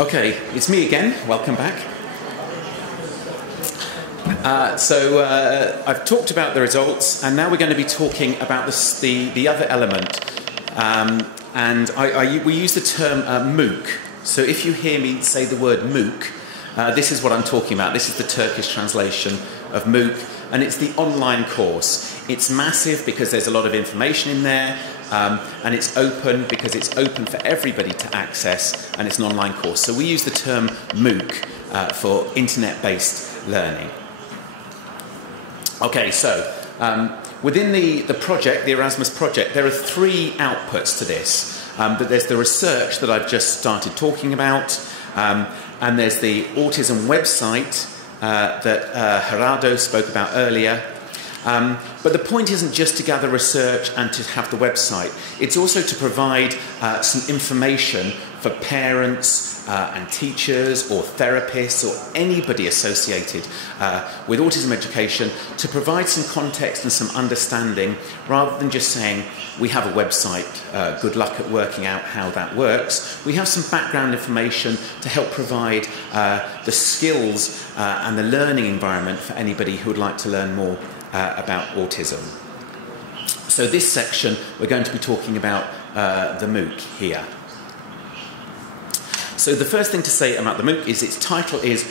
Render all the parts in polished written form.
Okay, it's me again. Welcome back. I've talked about the results, and now we're going to be talking about the other element. We use the term MOOC. So if you hear me say the word MOOC, this is what I'm talking about. This is the Turkish translation of MOOC, and it's the online course. It's massive because there's a lot of information in there, and it's open because it's open for everybody to access, and it's an online course. So we use the term MOOC for internet-based learning. Okay, so within the project, the Erasmus project, there are three outputs to this. There's the research that I've just started talking about, and there's the autism website that Gerardo spoke about earlier. But the point isn't just to gather research and to have the website. It's also to provide some information for parents and teachers or therapists or anybody associated with autism education, to provide some context and some understanding, rather than just saying, we have a website, good luck at working out how that works. We have some background information to help provide the skills and the learning environment for anybody who would like to learn more about autism. So this section, we're going to be talking about the MOOC here. So the first thing to say about the MOOC is its title is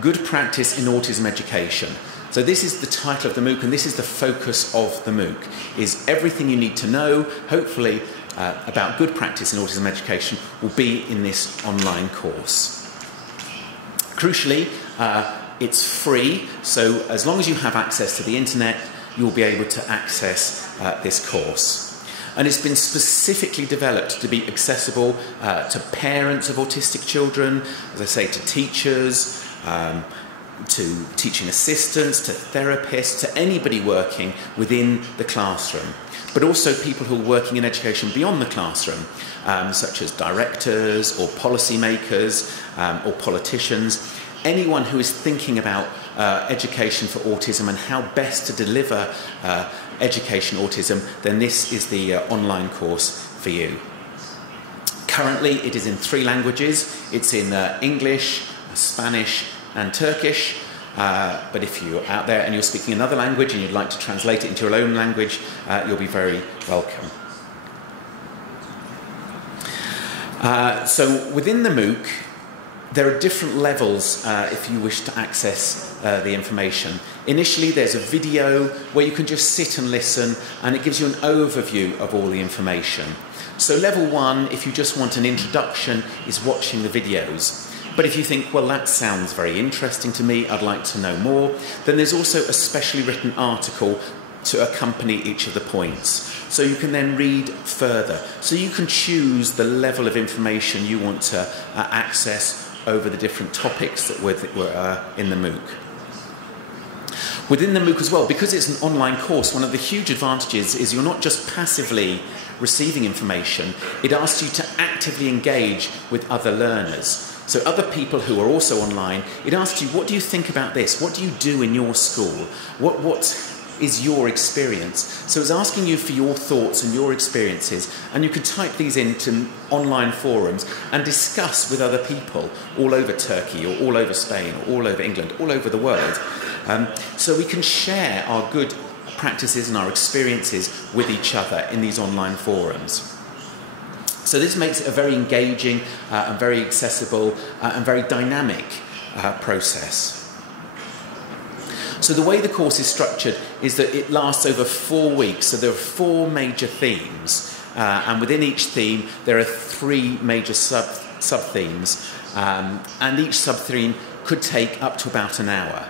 Good Practice in Autism Education. So this is the title of the MOOC, and this is the focus of the MOOC, is everything you need to know, hopefully, about good practice in autism education will be in this online course. Crucially, it's free, so as long as you have access to the internet, you'll be able to access this course. And it's been specifically developed to be accessible to parents of autistic children, as I say, to teachers, to teaching assistants, to therapists, to anybody working within the classroom, but also people who are working in education beyond the classroom, such as directors or policymakers or politicians. Anyone who is thinking about education for autism and how best to deliver education autism, then this is the online course for you. Currently, it is in 3 languages. It's in English, Spanish, and Turkish. But if you're out there and you're speaking another language and you'd like to translate it into your own language, you'll be very welcome. So within the MOOC, there are different levels if you wish to access the information. Initially, there's a video where you can just sit and listen, and it gives you an overview of all the information. So level 1, if you just want an introduction, is watching the videos. But if you think, well, that sounds very interesting to me, I'd like to know more, then there's also a specially written article to accompany each of the points. So you can then read further. So you can choose the level of information you want to access over the different topics that were in the MOOC. Within the MOOC as well, because it's an online course, one of the huge advantages is you're not just passively receiving information, it asks you to actively engage with other learners. So other people who are also online, it asks you, what do you think about this? What do you do in your school? What is your experience? So it's asking you for your thoughts and your experiences, and you can type these into online forums and discuss with other people all over Turkey or all over Spain or all over England, all over the world. So we can share our good practices and our experiences with each other in these online forums. So this makes it a very engaging and very accessible and very dynamic process. So the way the course is structured is that it lasts over 4 weeks. So there are 4 major themes, and within each theme there are 3 major sub-themes, and each sub-theme could take up to about an hour.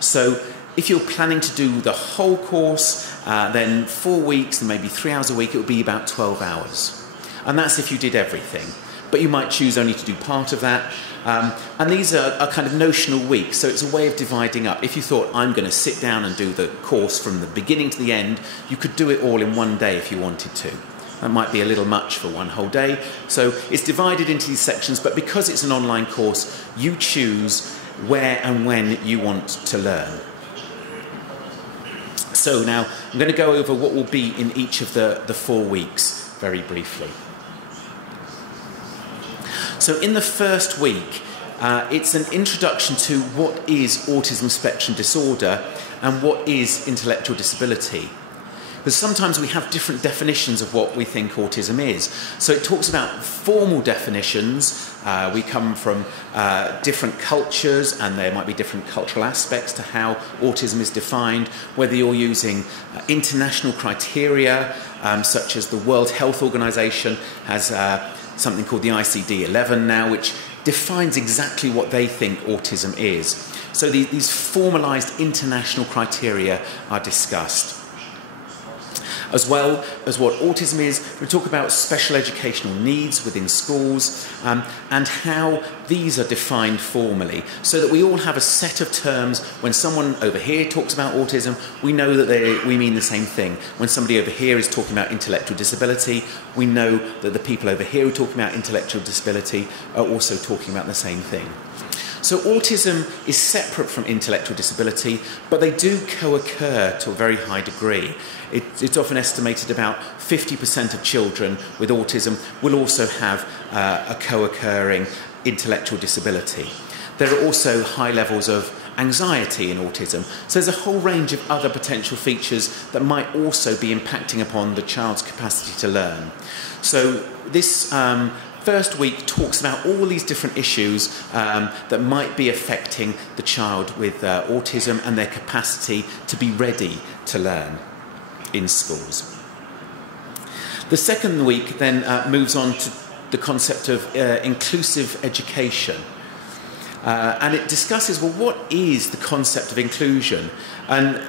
So if you're planning to do the whole course, then 4 weeks and maybe 3 hours a week, it would be about 12 hours. And that's if you did everything. But you might choose only to do part of that. And these are kind of notional weeks, so it's a way of dividing up. If you thought, I'm going to sit down and do the course from the beginning to the end, you could do it all in one day if you wanted to. That might be a little much for one whole day. So it's divided into these sections, but because it's an online course, you choose where and when you want to learn. So now I'm going to go over what will be in each of the 4 weeks very briefly. So in the first week, it's an introduction to what is autism spectrum disorder and what is intellectual disability. Because sometimes we have different definitions of what we think autism is. So it talks about formal definitions. We come from different cultures, and there might be different cultural aspects to how autism is defined, whether you're using international criteria, such as the World Health Organization has something called the ICD-11 now, which defines exactly what they think autism is. So these formalized international criteria are discussed. As well as what autism is, we talk about special educational needs within schools and how these are defined formally, so that we all have a set of terms. When someone over here talks about autism, we know that we mean the same thing. When somebody over here is talking about intellectual disability, we know that the people over here who are talking about intellectual disability are also talking about the same thing. So autism is separate from intellectual disability, but they do co-occur to a very high degree. It's often estimated about 50% of children with autism will also have a co-occurring intellectual disability. There are also high levels of anxiety in autism. So there's a whole range of other potential features that might also be impacting upon the child's capacity to learn. So this first week talks about all these different issues that might be affecting the child with autism and their capacity to be ready to learn in schools. The second week then moves on to the concept of inclusive education. And it discusses, well, what is the concept of inclusion? And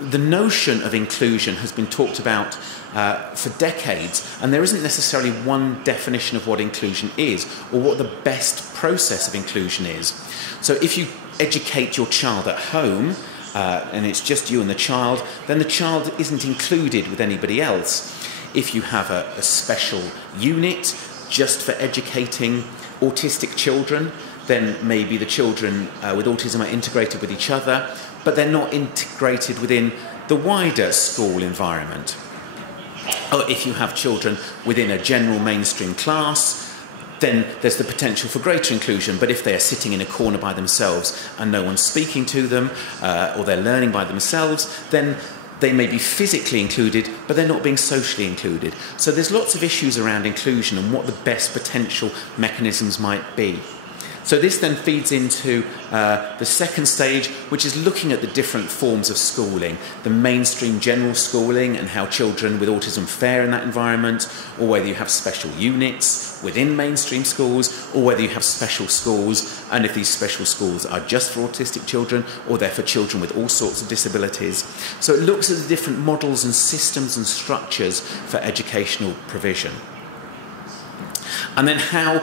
the notion of inclusion has been talked about for decades, and there isn't necessarily one definition of what inclusion is or what the best process of inclusion is. So if you educate your child at home and it's just you and the child, then the child isn't included with anybody else. If you have a special unit just for educating autistic children, then maybe the children with autism are integrated with each other, but they're not integrated within the wider school environment. Or if you have children within a general mainstream class, then there's the potential for greater inclusion. But if they are sitting in a corner by themselves and no one's speaking to them, or they're learning by themselves, then they may be physically included, but they're not being socially included. So there's lots of issues around inclusion and what the best potential mechanisms might be. So this then feeds into the second stage, which is looking at the different forms of schooling, the mainstream general schooling and how children with autism fare in that environment, or whether you have special units within mainstream schools, or whether you have special schools, and if these special schools are just for autistic children, or they're for children with all sorts of disabilities. So it looks at the different models and systems and structures for educational provision. And then how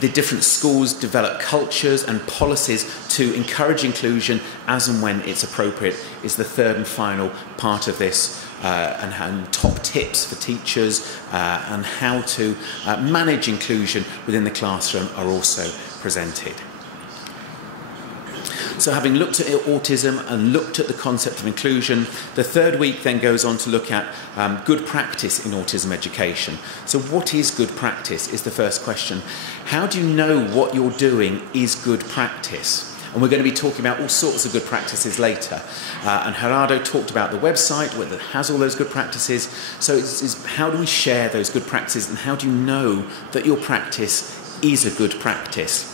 the different schools develop cultures and policies to encourage inclusion as and when it's appropriate is the third and final part of this, and top tips for teachers and how to manage inclusion within the classroom are also presented. So having looked at autism and looked at the concept of inclusion, the third week then goes on to look at good practice in autism education. So what is good practice is the first question. How do you know what you're doing is good practice? And we're going to be talking about all sorts of good practices later. And Gerardo talked about the website that has all those good practices. So it's how do we share those good practices, and how do you know that your practice is a good practice?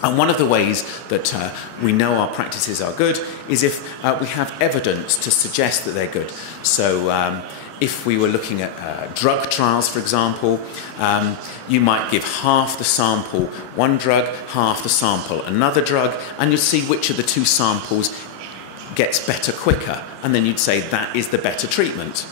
And one of the ways that we know our practices are good is if we have evidence to suggest that they're good. So if we were looking at drug trials, for example, you might give half the sample one drug, half the sample another drug, and you'd see which of the two samples gets better quicker, and then you'd say that is the better treatment.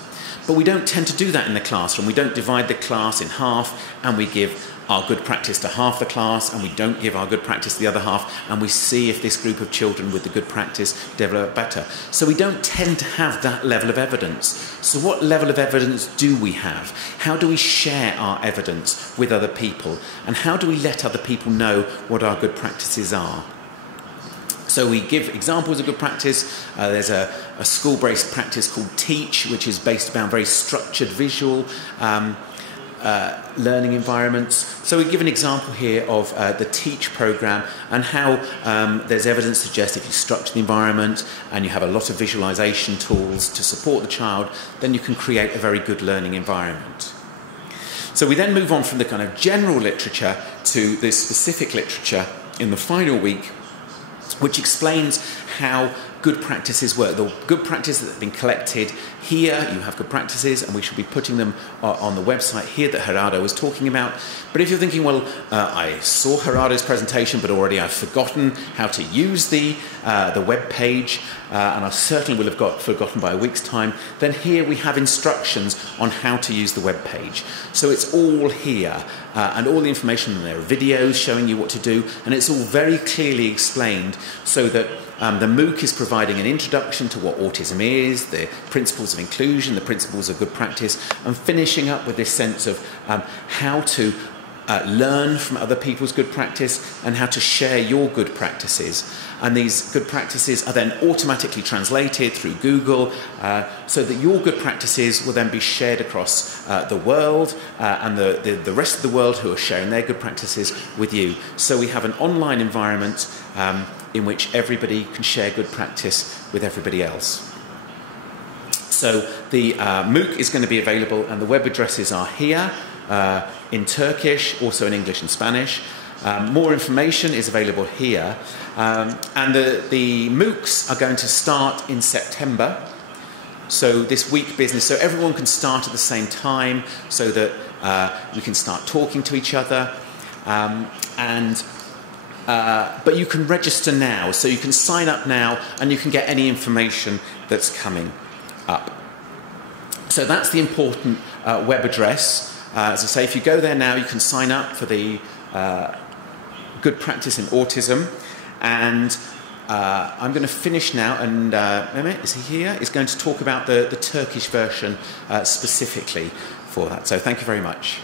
But we don't tend to do that in the classroom. We don't divide the class in half and we give our good practice to half the class, and we don't give our good practice to the other half, and we see if this group of children with the good practice develop better. So we don't tend to have that level of evidence. So what level of evidence do we have? How do we share our evidence with other people? And how do we let other people know what our good practices are? So we give examples of good practice. There's a school-based practice called Teach, which is based around very structured visual learning environments. So we give an example here of the TEACH program and how there's evidence to suggest if you structure the environment and you have a lot of visualization tools to support the child, then you can create a very good learning environment. So we then move on from the kind of general literature to the specific literature in the final week, which explains how good practices work. The good practices that have been collected here, you have good practices, and we should be putting them on the website here that Gerardo was talking about. But if you're thinking, well, I saw Gerardo's presentation, but already I've forgotten how to use the web page, and I certainly will have forgotten by a week's time, then here we have instructions on how to use the web page. So it's all here, and all the information, there are videos showing you what to do, and it's all very clearly explained so that the MOOC is providing an introduction to what autism is, the principles of inclusion, the principles of good practice, and finishing up with this sense of how to learn from other people's good practice and how to share your good practices. And these good practices are then automatically translated through Google so that your good practices will then be shared across the world and the rest of the world who are sharing their good practices with you. So we have an online environment in which everybody can share good practice with everybody else. So the MOOC is going to be available, and the web addresses are here in Turkish, also in English and Spanish. More information is available here. And the MOOCs are going to start in September. So this week business, so everyone can start at the same time so that we can start talking to each other. But you can register now, so you can sign up now and you can get any information that's coming up. So that's the important web address. As I say, if you go there now, you can sign up for the Good Practice in Autism. And I'm going to finish now, and Mehmet, is he here? Is going to talk about the Turkish version specifically for that. So thank you very much.